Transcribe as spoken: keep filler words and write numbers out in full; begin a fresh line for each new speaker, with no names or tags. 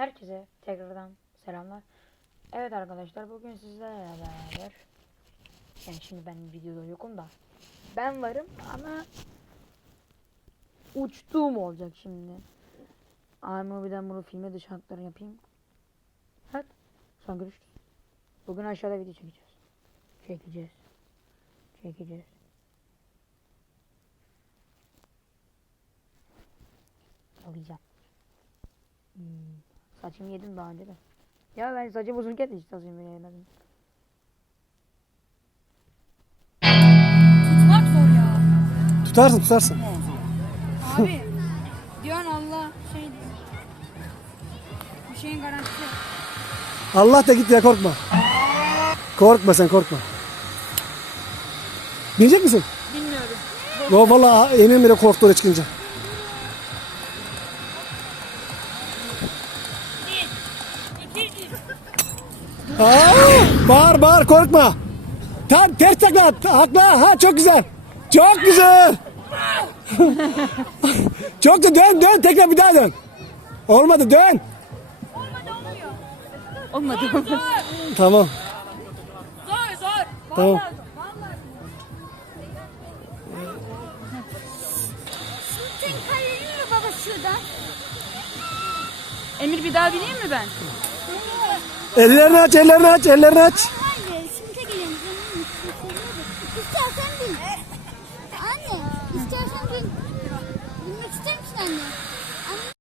Herkese tekrardan selamlar. Evet arkadaşlar, bugün sizlerle beraber, yani şimdi ben videoda yokum da ben varım ama uçtuğum olacak şimdi. iMovie'den bunu filme dışı hakları yapayım. Evet, son görüşürüz. Bugün aşağıda video çekeceğiz. Çekeceğiz. Çekeceğiz. Alacağım. Hmm. Saçımı yedim daha önce de. Ya ben saçım uzunken de hiç saçımı yemedim.
Tutmak zor ya.
Tutarsın tutarsın.
Abi diyorsun Allah şey diyor. Bir şeyin garantisi.
Allah da git ya, korkma. Korkma sen, korkma. Binecek misin?
Bilmiyorum.
Yo vallahi emin bile korktu oraya çıkınca. Aa, bağır bağır, korkma. Tam ters takla, hakla. Ha, çok güzel. Çok güzel. Çok da dön dön, tekrar bir daha dön. Olmadı, dön.
Olmadı olmadı.
Tamam.
Zor zor.
Tamam.
Sen kayayım mı baba şuradan? Emir bir daha bineyim mi ben?
Ellerini aç, ellerini aç, ellerini aç.